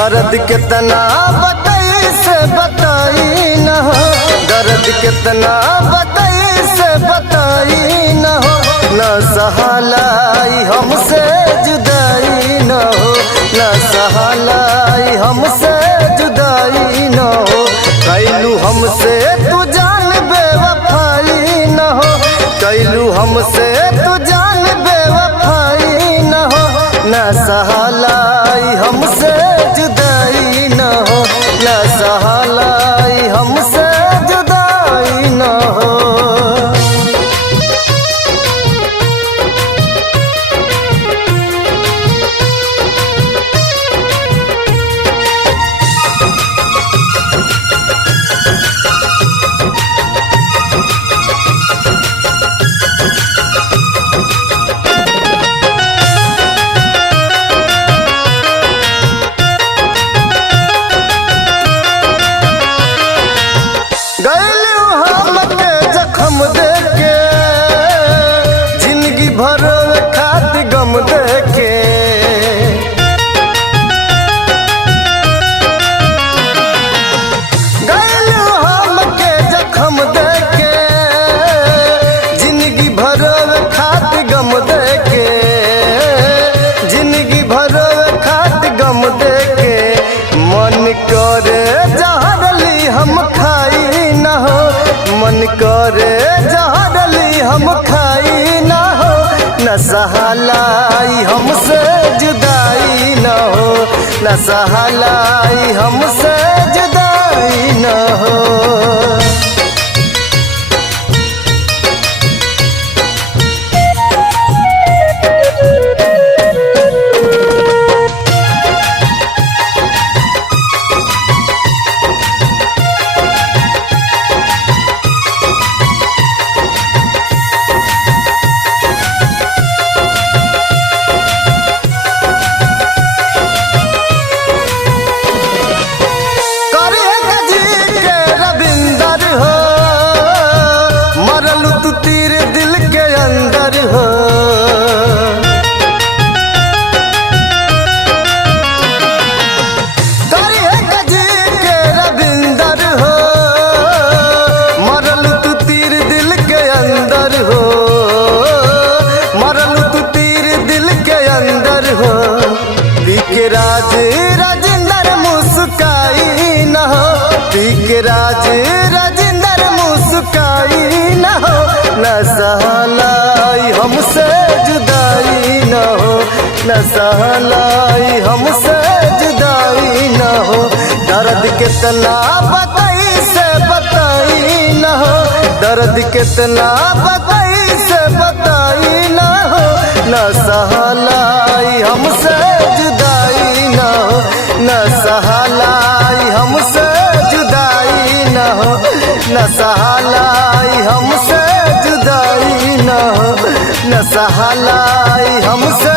दर्द कितना बताई से बताई न हो, दर्द कितना बताई से बताई न हो, न सहलाई हमसे जुदाई न हो, न सहलाई हमसे जुदाई न हो। कैलू हमसे तू जान बेवफाई न हो, कैलू हमसे तू जान बेवफाई न हो, न सहलाई हमसे जुदाई न हो, न सहलाई हमसे जुदाई न हो। भर खात गम देके गैलू हमके जखम देके, जिंदगी भर खात गम देके, जिंदगी भर खात गम देके। मन करे जहरली हम खाई न हो, मन करे जहरली हम खाई न हो, न सहलाई हमसे जुदाई न हो, न सहलाई हमसे जुदाई न हो। राज राजेंद्र मुस्काई न हो, पी के राज राजेंद्र मुस्काई न हो, न सहलाई हमसे जुदाई न हो, न सहलाई हमसे जुदाई न हो। दर्द कितना बताई से बताई न हो, दर्द कितना बताई से बताई न हो, न सहलाई हमसे जुदाई न हो, न सहलाई हमसे जुदाई न हो, न सहलाई हमसे जुदाई न हो, न सहलाई हमसे